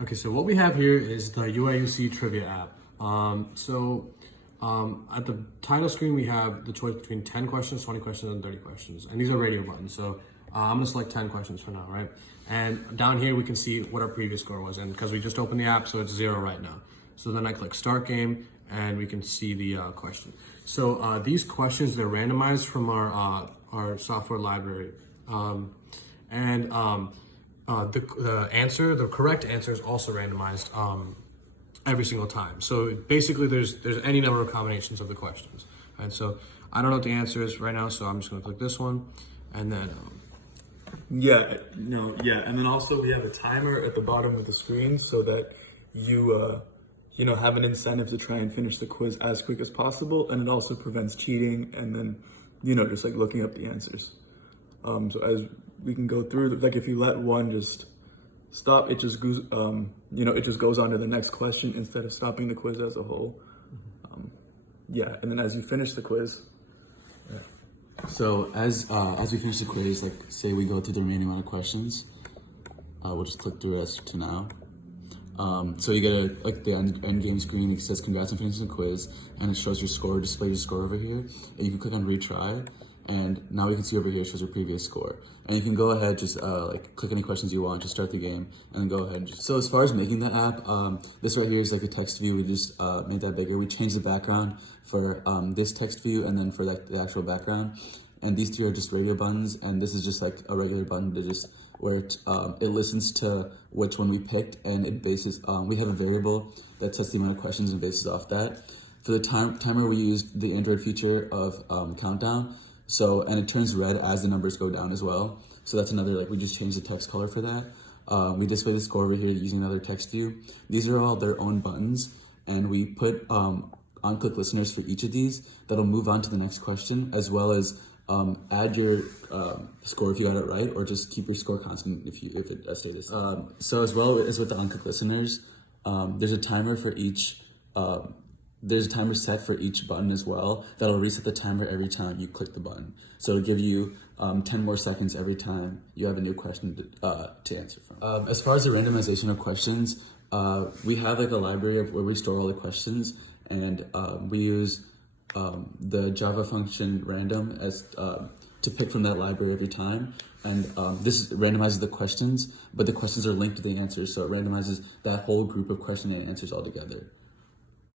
Okay, so what we have here is the UIUC Trivia app. At the title screen, we have the choice between 10 questions, 20 questions, and 30 questions. And these are radio buttons. So I'm gonna select 10 questions for now, right? And down here, we can see what our previous score was. And because we just opened the app, so it's 0 right now. So then I click Start Game, and we can see the question. So these questions, they're randomized from our software library. The correct answer is also randomized every single time. So basically, there's any number of combinations of the questions. And so I don't know what the answer is right now, so I'm just gonna click this one, and then. And then also we have a timer at the bottom of the screen so that you have an incentive to try and finish the quiz as quick as possible, and it also prevents cheating and then, just like looking up the answers. So as we can go through, like if you let one just stop, it just goes, it just goes on to the next question instead of stopping the quiz as a whole. And then as you finish the quiz. So as we finish the quiz, like say we go through the remaining amount of questions, we'll just click through as to now. So you get the end game screen. It says congrats on finishing the quiz, and it shows your score, displays your score over here. And you can click on retry, and now we can see over here it shows your previous score. And you can go ahead, just click any questions you want to start the game, and then go ahead. So as far as making the app, this right here is like a text view. We just made that bigger. We changed the background for this text view, and then for the actual background. And these three are just radio buttons, and this is just like a regular button to just where it listens to which one we picked, and it bases, we have a variable that sets the amount of questions and bases off that. For the timer, we used the Android feature of countdown, and it turns red as the numbers go down as well. So that's another, we just changed the text color for that. We display the score over here using another text view. These are all their own buttons, and we put on-click listeners for each of these that'll move on to the next question, as well as add your score if you got it right, or just keep your score constant if it stayed the same. So as well as with the on-click listeners, there's a timer for each. There's a timer set for each button as well that'll reset the timer every time you click the button. So it'll give you 10 more seconds every time you have a new question to answer from. As far as the randomization of questions, we have like a library of where we store all the questions, and we use the Java function random as to pick from that library every time. And this randomizes the questions, but the questions are linked to the answers, so it randomizes that whole group of question and answers all together.